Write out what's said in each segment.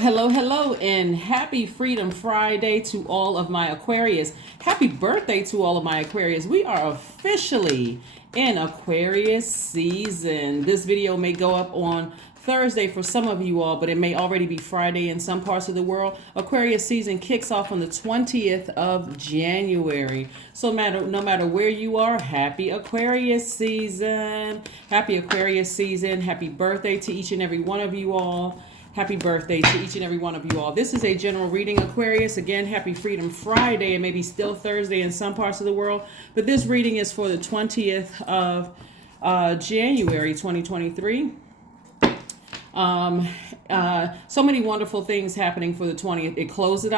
Hello, and happy Freedom Friday to all of my Aquarius. Happy birthday to all of my Aquarius. We are officially in Aquarius season. This video may go up on Thursday for some of you all, but it may already be Friday in some parts of the world. Aquarius season kicks off on the 20th of January. So no matter where you are, happy Aquarius season. Happy Aquarius season. Happy birthday to each and every one of you all. Happy birthday to each and every one of you all. This is a general reading, Aquarius. Again, happy Freedom Friday, and maybe still Thursday in some parts of the world. But this reading is for the 20th of January 2023. So many wonderful things happening for the 20th. It closes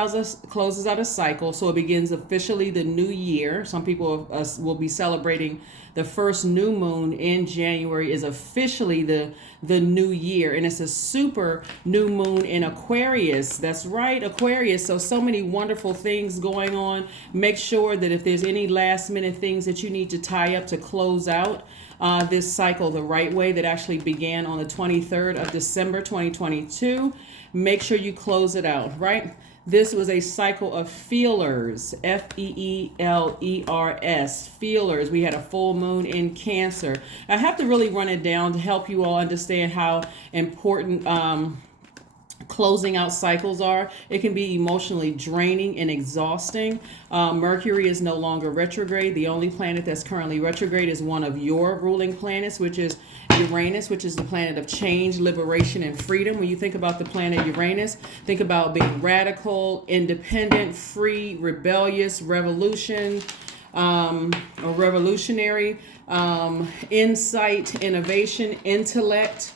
out a cycle, so it begins officially the new year. Some people will be celebrating the first new moon in January is officially the new year, and it's a super new moon in Aquarius. That's right, Aquarius. So many wonderful things going on. Make sure that if there's any last minute things that you need to tie up to close out this cycle the right way, that actually began on the 23rd of December 2022, make sure you close it out, right? This was a cycle of feelers, Feelers, feelers. We had a full moon in Cancer. I have to really run it down to help you all understand how important closing out cycles are. It can be emotionally draining and exhausting. Mercury is no longer retrograde. The only planet that's currently retrograde is one of your ruling planets, which is Uranus, which is the planet of change, liberation, and freedom. When you think about the planet Uranus, think about being radical, independent, free, rebellious, revolution, or revolutionary, insight, innovation, intellect,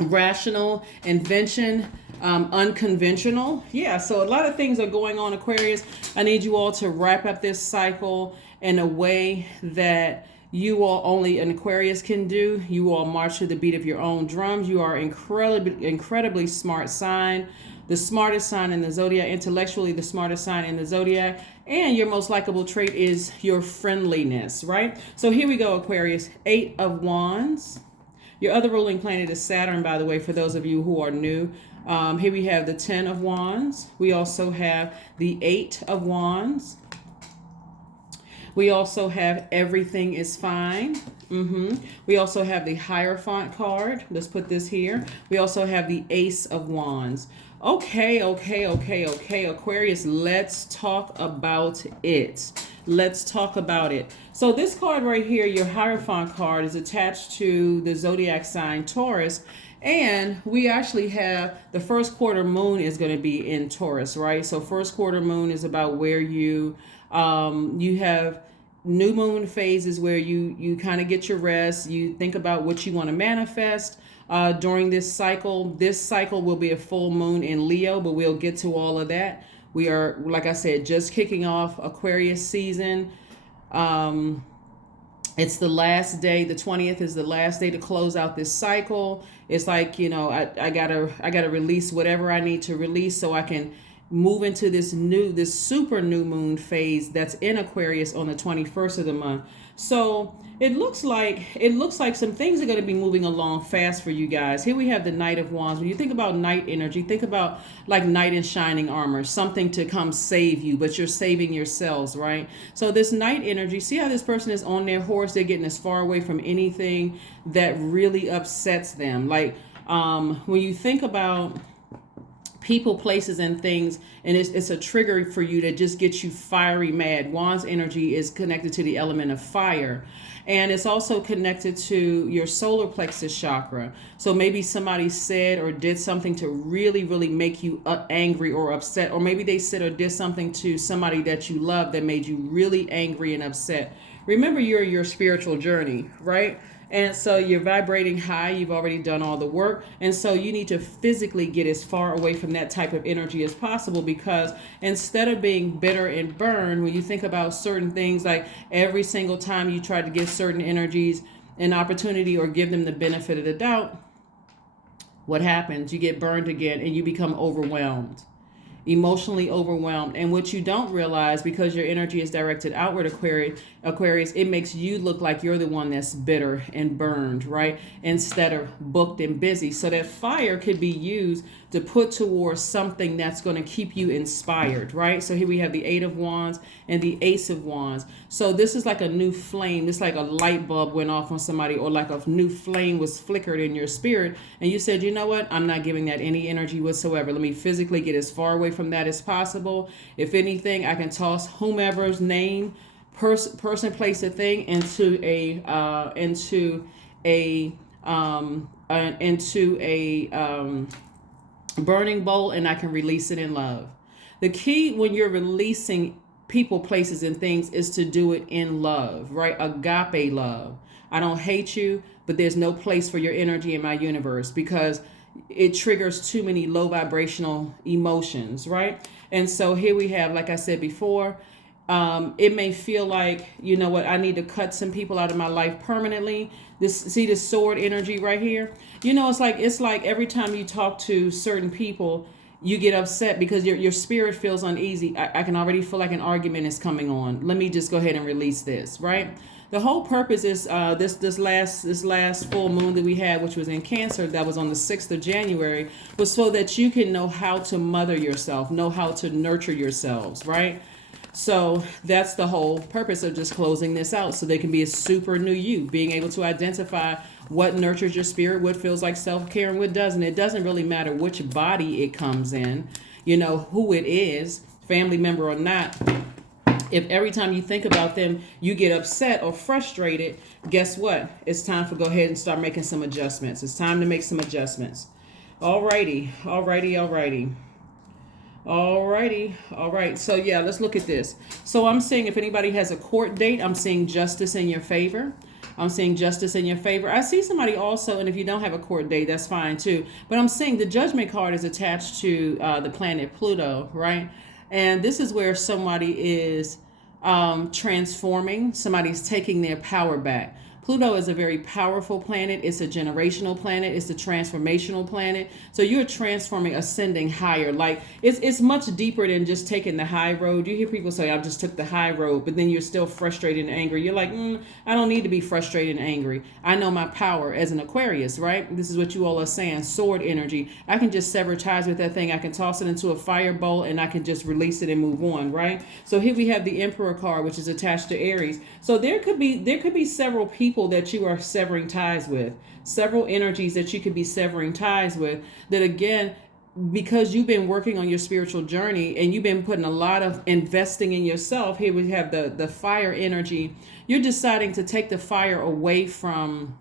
rational, invention, unconventional. Yeah, so a lot of things are going on, Aquarius. I need you all to wrap up this cycle in a way that you all only an Aquarius can do. You all march to the beat of your own drums. You are incredibly smart sign, the smartest sign in the zodiac, intellectually the smartest sign in the zodiac, and your most likable trait is your friendliness, right? So here we go, Aquarius. 8 of Wands. Your other ruling planet is Saturn, by the way, for those of you who are new. Here we have the 10 of Wands. We also have the 8 of Wands. We also have Everything is Fine. We also have the Hierophant card. Let's put this here. We also have the Ace of Wands. Okay, Aquarius, let's talk about it. Let's talk about it. So this card right here, your Hierophant card, is attached to the zodiac sign Taurus. And we actually have the first quarter moon is going to be in Taurus, right? So first quarter moon is about where you have new moon phases where you kind of get your rest. You think about what you want to manifest during this cycle. This cycle will be a full moon in Leo, but we'll get to all of that. We are, like I said, just kicking off Aquarius season. It's the last day. The 20th is the last day to close out this cycle. It's like, I gotta release whatever I need to release so I can move into this super new moon phase that's in Aquarius on the 21st of the month. So it looks like some things are going to be moving along fast for you guys. Here we have the Knight of Wands. When you think about night energy, think about like knight in shining armor, something to come save you, but you're saving yourselves, right? So this night energy, see how this person is on their horse, they're getting as far away from anything that really upsets them. Like when you think about people, places, and things, and it's a trigger for you to just get you fiery mad. Wands energy is connected to the element of fire, and it's also connected to your solar plexus chakra. So maybe somebody said or did something to really make you angry or upset, or maybe they said or did something to somebody that you love that made you really angry and upset. Remember, you're your spiritual journey, right? And so you're vibrating high. You've already done all the work. And so you need to physically get as far away from that type of energy as possible, because instead of being bitter and burned, when you think about certain things, like every single time you try to give certain energies an opportunity or give them the benefit of the doubt, what happens? You get burned again and you become overwhelmed. emotionally overwhelmed. And what you don't realize, because your energy is directed outward, Aquarius, it makes you look like you're the one that's bitter and burned, right? Instead of booked and busy. So that fire could be used to put towards something that's going to keep you inspired, right? So here we have the 8 of Wands and the Ace of Wands. So this is like a new flame. It's like a light bulb went off on somebody, or like a new flame was flickered in your spirit. And you said, you know what? I'm not giving that any energy whatsoever. Let me physically get as far away from that as possible. If anything, I can toss whomever's name, person, place, or thing into a burning bowl, and I can release it in love. The key when you're releasing people, places, and things is to do it in love, right? Agape love. I don't hate you, but there's no place for your energy in my universe, because it triggers too many low vibrational emotions, right? And so here we have, like I said before, it may feel like, you know what, I need to cut some people out of my life permanently. See this sword energy right here? You know, it's like every time you talk to certain people, you get upset because your spirit feels uneasy. I can already feel like an argument is coming on. Let me just go ahead and release this, right? The whole purpose is this last full moon that we had, which was in Cancer, that was on the 6th of January, was so that you can know how to mother yourself, know how to nurture yourselves, right? So that's the whole purpose of just closing this out, so there can be a super new you, being able to identify what nurtures your spirit, what feels like self-care, and what doesn't. It doesn't really matter which body it comes in, you know, who it is, family member or not. If every time you think about them, you get upset or frustrated, guess what? It's time to go ahead and start making some adjustments. It's time to make some adjustments. Alrighty. All right. So yeah, let's look at this. So I'm seeing if anybody has a court date, I'm seeing justice in your favor. I see somebody also, and if you don't have a court date, that's fine too. But I'm seeing the Judgment card is attached to the planet Pluto, right? And this is where somebody is transforming. Somebody's taking their power back. Pluto is a very powerful planet. It's a generational planet. It's a transformational planet. So you're transforming, ascending higher. Like it's much deeper than just taking the high road. You hear people say, I just took the high road, but then you're still frustrated and angry. You're like, I don't need to be frustrated and angry. I know my power as an Aquarius, right? This is what you all are saying, sword energy. I can just sever ties with that thing. I can toss it into a fire bowl and I can just release it and move on, right? So here we have the Emperor card, which is attached to Aries. So there could be several people that you are severing ties with, several energies that you could be severing ties with, that again, because you've been working on your spiritual journey and you've been putting a lot of investing in yourself. Here we have the fire energy. You're deciding to take the fire away from,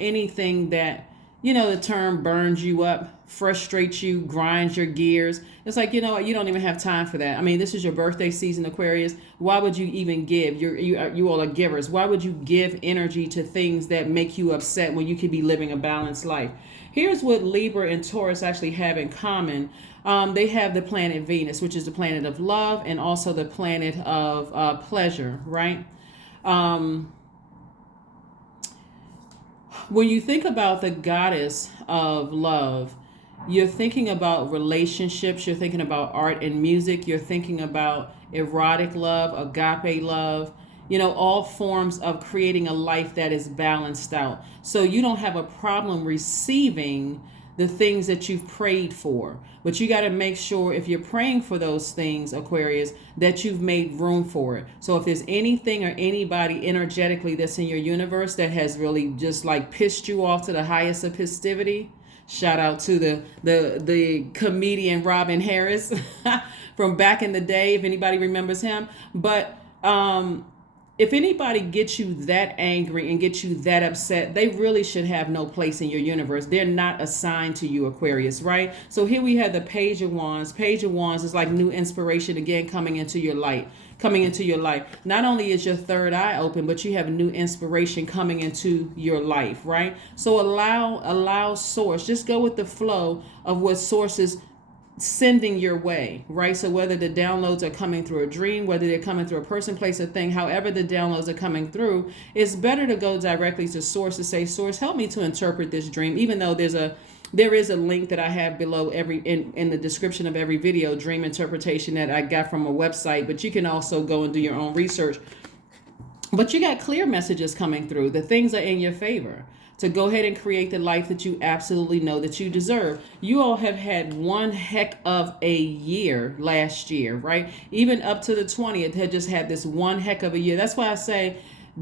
anything that, you know, the term burns you up, frustrates you, grinds your gears. It's like, you know what, you don't even have time for that. I mean, this is your birthday season, Aquarius. Why would you even give? You all are givers. Why would you give energy to things that make you upset when you could be living a balanced life? Here's what Libra and Taurus actually have in common. They have the planet Venus, which is the planet of love, and also the planet of pleasure, right? When you think about the goddess of love, you're thinking about relationships, you're thinking about art and music, you're thinking about erotic love, agape love, you know, all forms of creating a life that is balanced out. So you don't have a problem receiving the things that you've prayed for. But you got to make sure if you're praying for those things, Aquarius, that you've made room for it. So if there's anything or anybody energetically that's in your universe that has really just like pissed you off to the highest of festivity, shout out to the comedian Robin Harris from back in the day, if anybody remembers him. But if anybody gets you that angry and gets you that upset, they really should have no place in your universe. They're not assigned to you, Aquarius, right? So here we have the Page of Wands. Page of Wands is like new inspiration again coming into your light. Not only is your third eye open, but you have new inspiration coming into your life, right? So allow source. Just go with the flow of what source is sending your way, right? So whether the downloads are coming through a dream, whether they're coming through a person, place, or thing, however the downloads are coming through, it's better to go directly to source to say, source, help me to interpret this dream, even though there's a There is a link that I have below in the description of every video, dream interpretation, that I got from a website, but you can also go and do your own research. But you got clear messages coming through. The things are in your favor to go ahead and create the life that you absolutely know that you deserve. You all have had one heck of a year last year, right? Even up to the 20th had just had this one heck of a year. That's why I say,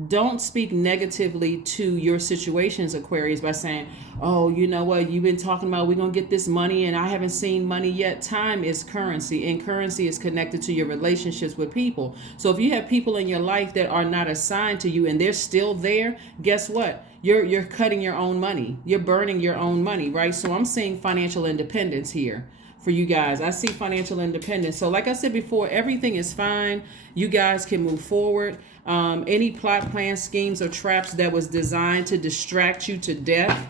don't speak negatively to your situations, Aquarius, by saying, oh, you know what, you've been talking about we're going to get this money and I haven't seen money yet. Time is currency, and currency is connected to your relationships with people. So if you have people in your life that are not assigned to you and they're still there, guess what? You're cutting your own money. You're burning your own money, right? So I'm seeing financial independence here for you guys. I see financial independence. So like I said before, everything is fine. You guys can move forward. Any plot, plans, schemes, or traps that was designed to distract you to death,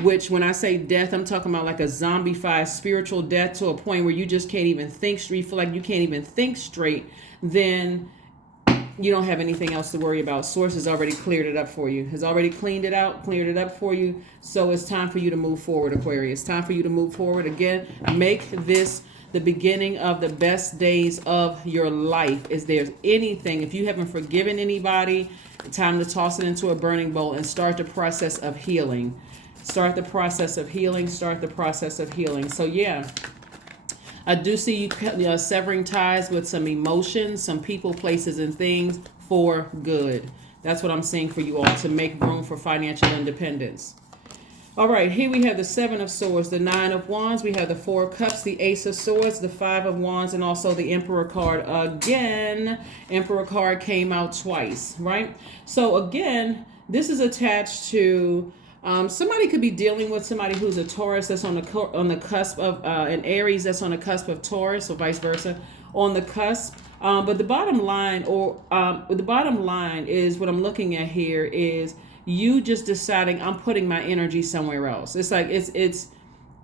which when I say death, I'm talking about like a zombified spiritual death to a point where you just can't even think straight, you feel like you can't even think straight, then you don't have anything else to worry about. Source has already cleared it up for you, has already cleaned it out, cleared it up for you. So it's time for you to move forward, Aquarius. Time for you to move forward. Again, make this the beginning of the best days of your life. Is there's anything, if you haven't forgiven anybody, time to toss it into a burning bowl and start the process of healing. Start the process of healing. Start the process of healing. So yeah, I do see you severing ties with some emotions, some people, places, and things for good. That's what I'm saying for you all, to make room for financial independence. All right, here we have the Seven of Swords, the Nine of Wands. We have the Four of Cups, the Ace of Swords, the Five of Wands, and also the Emperor card. Again, Emperor card came out twice, right? So again, this is attached to somebody could be dealing with somebody who's a Taurus that's on the cusp of an Aries that's on the cusp of Taurus, or vice versa, on the cusp. But the bottom line, is what I'm looking at here is you just deciding I'm putting my energy somewhere else. It's like it's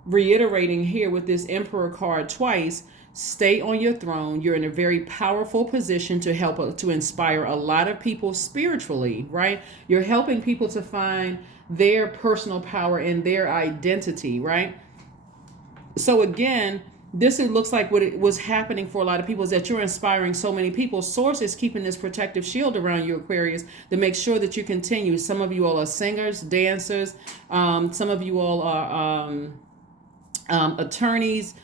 reiterating here with this Emperor card twice. Stay on your throne. You're in a very powerful position to help to inspire a lot of people spiritually, right? You're helping people to find their personal power and their identity, right? So again, this looks like what it was happening for a lot of people is that you're inspiring so many people. Source is keeping this protective shield around you, Aquarius, to make sure that you continue. Some of you all are singers, dancers. Some of you all are attorneys,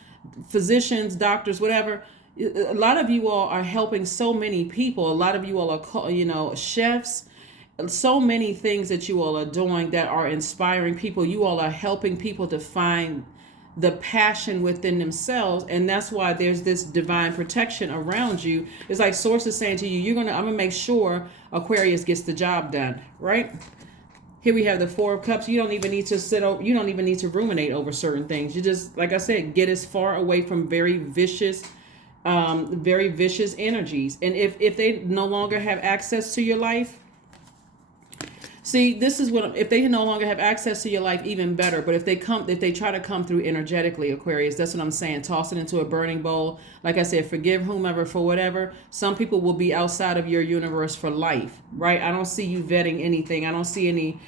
physicians, doctors, whatever. A lot of you all are helping so many people. A lot of you all are, chefs. So many things that you all are doing that are inspiring people. You all are helping people to find the passion within themselves, and that's why there's this divine protection around you. It's like Source is saying to you, I'm gonna make sure Aquarius gets the job done, right? Here we have the Four of Cups. You don't even need to you don't even need to ruminate over certain things. You just, like I said, get as far away from very vicious energies. And if they no longer have access to your life, see, this is what, if they no longer have access to your life, even better. But if they try to come through energetically, Aquarius, that's what I'm saying. Toss it into a burning bowl. Like I said, forgive whomever for whatever. Some people will be outside of your universe for life, right? I don't see you vetting anything. I don't see any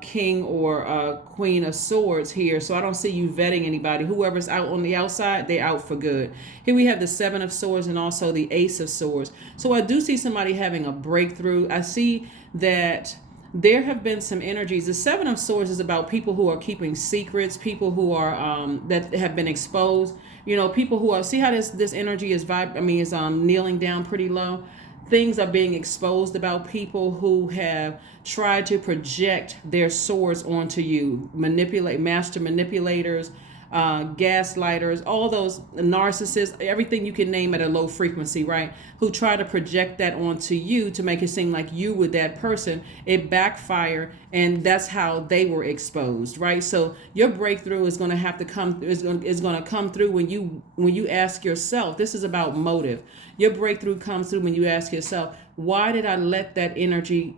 king or queen of swords here. So I don't see you vetting anybody. Whoever's out on the outside, they're out for good. Here we have the Seven of Swords and also the Ace of Swords. So I do see somebody having a breakthrough. I see that there have been some energies. The Seven of Swords is about people who are keeping secrets, people who are that have been exposed. People who are, see how this energy is kneeling down pretty low. Things are being exposed about people who have tried to project their swords onto you, master manipulators, gaslighters, all those narcissists, everything you can name at a low frequency, right? Who try to project that onto you to make it seem like you were that person. It backfired, and that's how they were exposed, right? So your breakthrough is going to have to come. Is going to come through when you ask yourself. This is about motive. Your breakthrough comes through when you ask yourself, why did I let that energy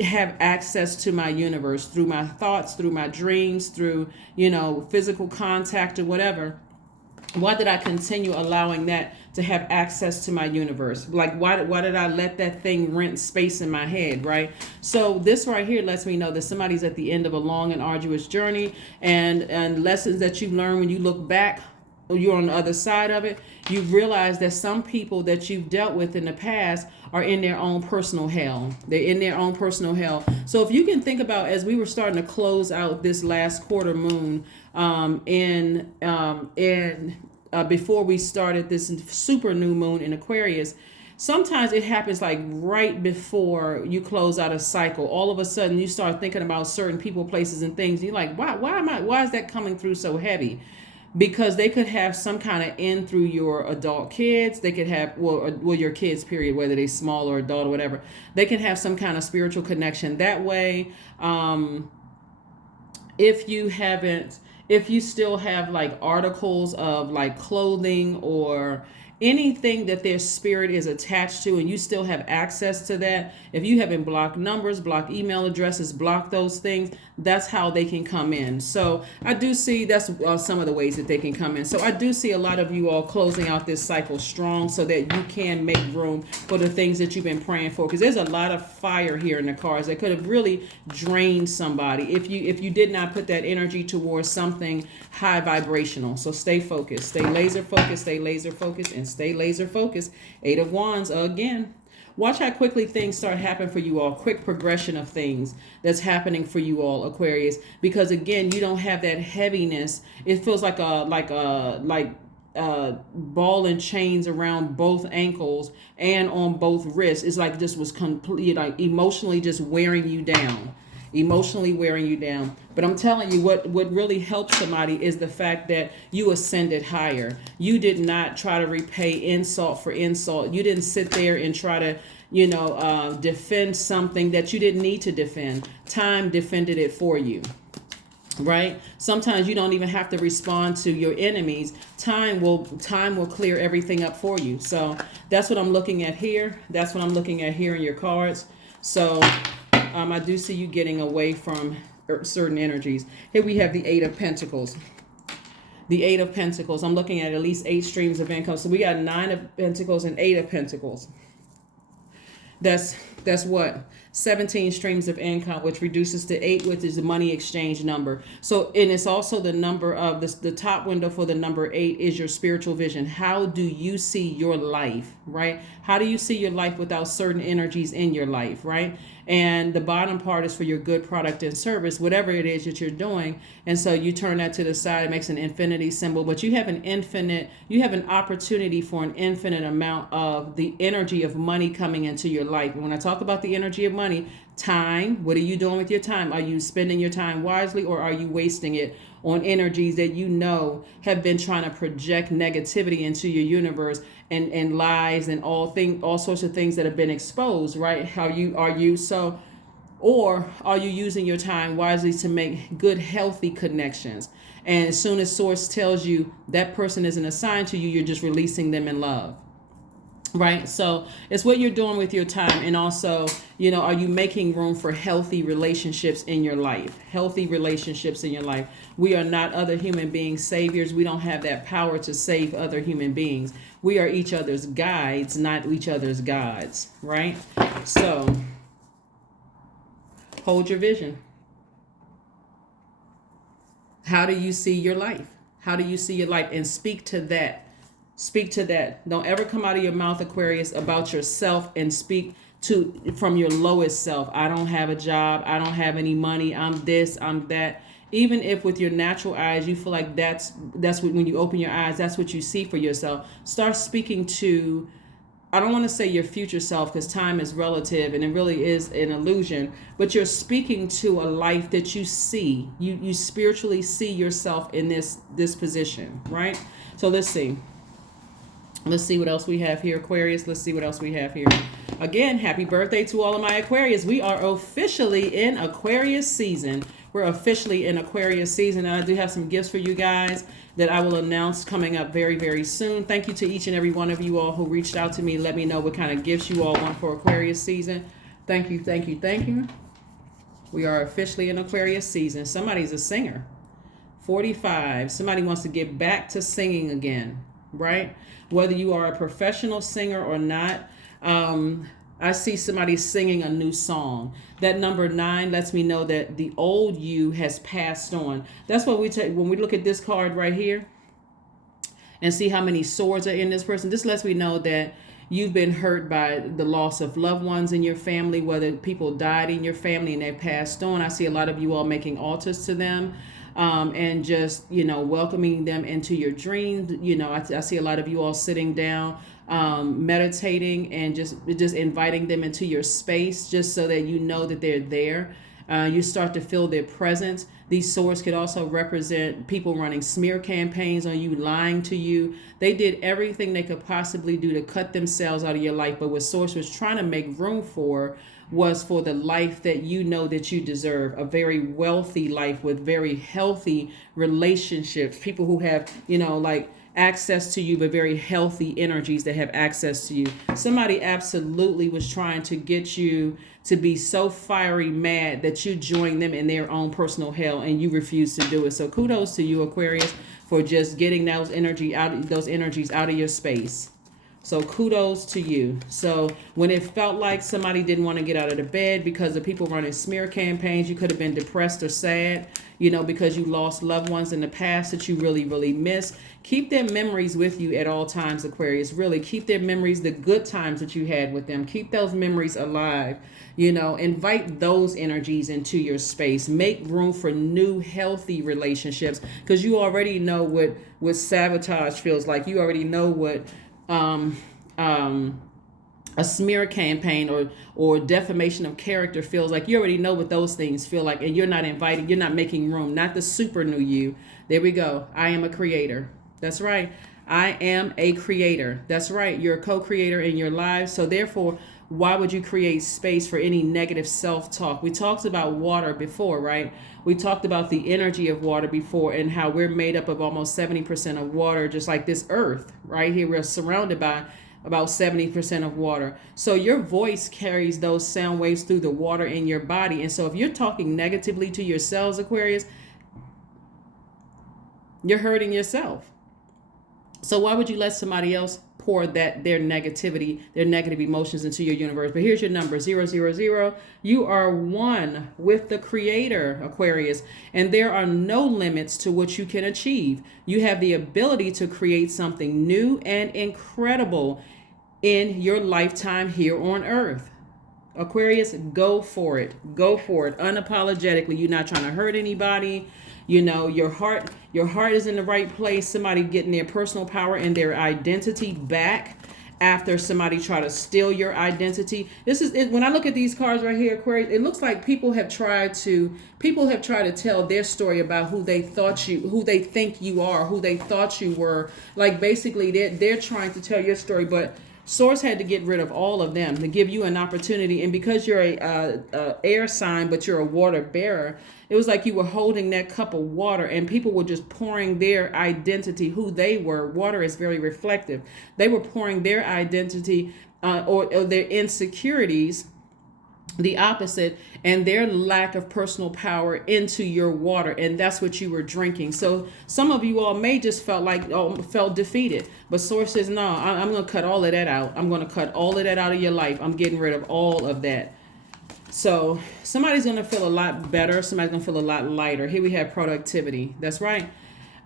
have access to my universe through my thoughts, through my dreams, through physical contact or whatever? Why did I continue allowing that to have access to my universe? Like, why did I let that thing rent space in my head, right? So this right here lets me know that somebody's at the end of a long and arduous journey, and lessons that you learn when you look back, you're on the other side of it, you realize that some people that you've dealt with in the past are in their own personal hell. They're in their own personal hell. So if you can think about, as we were starting to close out this last quarter moon, before we started this super new moon in Aquarius, sometimes it happens like right before you close out a cycle. All of a sudden you start thinking about certain people, places, and things. You're like, why is that coming through so heavy? Because they could have some kind of end through your adult kids. They could have, well, your kids, period, whether they're small or adult or whatever. They can have some kind of spiritual connection that way. If you still have like articles of like clothing or anything that their spirit is attached to, and you still have access to that, if you haven't blocked numbers, blocked email addresses, blocked those things, that's how they can come in. So I do see that's some of the ways that they can come in. So I do see a lot of you all closing out this cycle strong so that you can make room for the things that you've been praying for, because there's a lot of fire here in the cards that could have really drained somebody if you did not put that energy towards something high vibrational. So stay focused, stay laser focused, and stay laser focused. 8 of Wands again. Watch how quickly things start happening for you all. Quick progression of things that's happening for you all, Aquarius. Because again, you don't have that heaviness. It feels like ball and chains around both ankles and on both wrists. It's like this was completely like emotionally just wearing you down. But I'm telling you, what really helps somebody is the fact that you ascended higher. You did not try to repay insult for insult. You didn't sit there and try to defend something that you didn't need to defend. Time defended it for you, right? Sometimes you don't even have to respond to your enemies. Time will clear everything up for you. So that's what I'm looking at here. That's what I'm looking at here in your cards. So I do see you getting away from certain energies. Here we have the 8 of Pentacles. The 8 of Pentacles. I'm looking at least 8 streams of income. So we got 9 of Pentacles and 8 of Pentacles. That's what? 17 streams of income, which reduces to 8, which is the money exchange number. So, and it's also the number of the top window for the number 8 is your spiritual vision. How do you see your life, right? How do you see your life without certain energies in your life, right? And the bottom part is for your good product and service, whatever it is that you're doing. And so you turn that to the side, it makes an infinity symbol, but you have an opportunity for an infinite amount of the energy of money coming into your life. And when I talk about the energy of money, time, what are you doing with your time? Are you spending your time wisely, or are you wasting it on energies that you know have been trying to project negativity into your universe and lies and all sorts of things that have been exposed, right? Or are you using your time wisely to make good, healthy connections? And as soon as source tells you that person isn't assigned to you, you're just releasing them in love. Right? So it's what you're doing with your time. And also, are you making room for healthy relationships in your life? Healthy relationships in your life. We are not other human beings saviors. We don't have that power to save other human beings. We are each other's guides, not each other's gods. Right? So hold your vision. How do you see your life? How do you see your life? And speak to that. Speak to that. Don't ever come out of your mouth, Aquarius, about yourself and speak from your lowest self. I don't have a job. I don't have any money. I'm this, I'm that. Even if with your natural eyes, you feel like that's what, when you open your eyes, that's what you see for yourself. Start speaking to, I don't want to say your future self, because time is relative and it really is an illusion, but you're speaking to a life that you see. You spiritually see yourself in this position, right? So let's see. Let's see what else we have here, Aquarius. Let's see what else we have here. Again, happy birthday to all of my Aquarius. We are officially in Aquarius season. We're officially in Aquarius season. And I do have some gifts for you guys that I will announce coming up very, very soon. Thank you to each and every one of you all who reached out to me. Let me know what kind of gifts you all want for Aquarius season. Thank you, thank you, thank you. We are officially in Aquarius season. Somebody's a singer. 45. Somebody wants to get back to singing again, right? Whether you are a professional singer or not, I see somebody singing a new song. That number 9 lets me know that the old you has passed on. That's what we take when we look at this card right here and see how many swords are in this person. This lets me know that you've been hurt by the loss of loved ones in your family, whether people died in your family and they passed on. I see a lot of you all making altars to them. And just, welcoming them into your dreams. I see a lot of you all sitting down, meditating and just inviting them into your space just so that you know that they're there. You start to feel their presence. These swords could also represent people running smear campaigns on you, lying to you. They did everything they could possibly do to cut themselves out of your life. But what Source was trying to make room for was for the life that you know that you deserve, a very wealthy life with very healthy relationships, people who have, access to you, but very healthy energies that have access to you. Somebody absolutely was trying to get you to be so fiery mad that you join them in their own personal hell and you refuse to do it. So kudos to you, Aquarius, for just getting those energies out of your space. So kudos to you. So when it felt like somebody didn't want to get out of the bed because of people running smear campaigns, you could have been depressed or sad, because you lost loved ones in the past that you really, really miss. Keep their memories with you at all times, Aquarius. Really keep their memories, the good times that you had with them. Keep those memories alive. Invite those energies into your space. Make room for new, healthy relationships because you already know what sabotage feels like. You already know what a smear campaign or defamation of character feels like. You already know what those things feel like, and you're not making room. Not the super new you. There we go. I am a creator. That's right. I am a creator. That's right. You're a co-creator in your lives. So therefore, why would you create space for any negative self-talk? We talked about water before, right? We talked about the energy of water before and how we're made up of almost 70% of water, just like this earth right here. We're surrounded by about 70% of water. So your voice carries those sound waves through the water in your body. And so if you're talking negatively to yourselves, Aquarius, you're hurting yourself. So why would you let somebody else pour their negativity, their negative emotions into your universe? But here's your number, 000. You are one with the Creator, Aquarius, and there are no limits to what you can achieve. You have the ability to create something new and incredible in your lifetime here on Earth. Aquarius, go for it. Go for it unapologetically. You're not trying to hurt anybody. Your heart is in the right place. Somebody getting their personal power and their identity back after somebody try to steal your identity. This is it. When I look at these cards right here, Aquarius, it looks like people have tried to tell their story about who they think you are, who they thought you were. Like basically they're trying to tell your story, but Source had to get rid of all of them to give you an opportunity. And because you're a air sign, but you're a water bearer, it was like you were holding that cup of water and people were just pouring their identity, who they were. Water is very reflective. They were pouring their identity or their insecurities, the opposite, and their lack of personal power into your water, and that's what you were drinking. So some of you all may just felt defeated, but Source says, no, I'm going to cut all of that out. I'm going to cut all of that out of your life. I'm getting rid of all of that. So somebody's going to feel a lot better. Somebody's going to feel a lot lighter. Here we have productivity. That's right.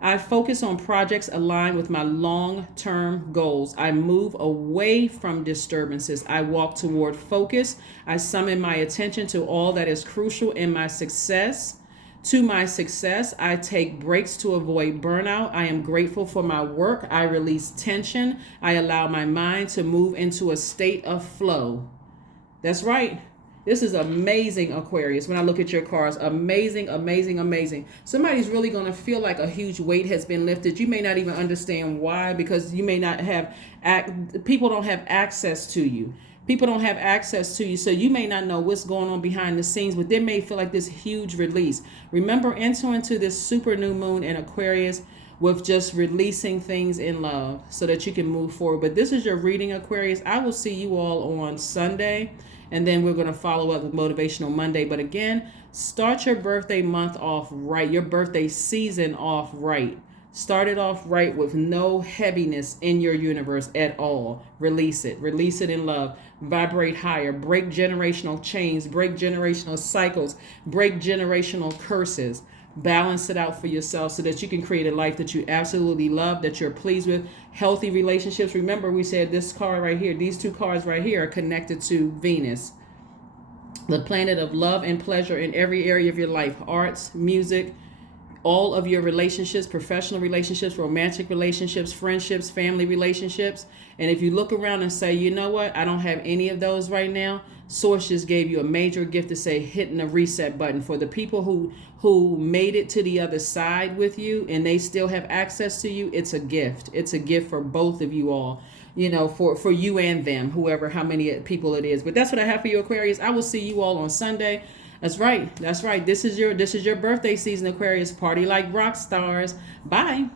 I focus on projects aligned with my long-term goals. I move away from disturbances. I walk toward focus. I summon my attention to all that is crucial in my success. To my success, I take breaks to avoid burnout. I am grateful for my work. I release tension. I allow my mind to move into a state of flow. That's right. This is amazing, Aquarius. When I look at your cards, amazing, amazing, amazing. Somebody's really going to feel like a huge weight has been lifted. You may not even understand why, because you may not have, people don't have access to you. People don't have access to you, so you may not know what's going on behind the scenes, but they may feel like this huge release. Remember, enter into this super new moon in Aquarius with just releasing things in love so that you can move forward. But this is your reading, Aquarius. I will see you all on Sunday, and then we're going to follow up with Motivational Monday. But again, start your birthday month off right, your birthday season off right. Start it off right with no heaviness in your universe at all. Release it. Release it in love. Vibrate higher. Break generational chains. Break generational cycles. Break generational curses. Balance it out for yourself so that you can create a life that you absolutely love, that you're pleased with. Healthy relationships. Remember, we said this card right here, these two cards right here are connected to Venus, the planet of love and pleasure in every area of your life. Arts, music, all of your relationships, professional relationships, romantic relationships, friendships, family relationships. And if you look around and say, you know what, I don't have any of those right now, Source just gave you a major gift to say hitting the reset button. For the people who made it to the other side with you and they still have access to you, it's a gift. It's a gift for both of you all, you know, for you and them, whoever, how many people it is. But that's what I have for you, Aquarius. I will see you all on Sunday. That's right. That's right. This is your birthday season, Aquarius. Party like rock stars. Bye.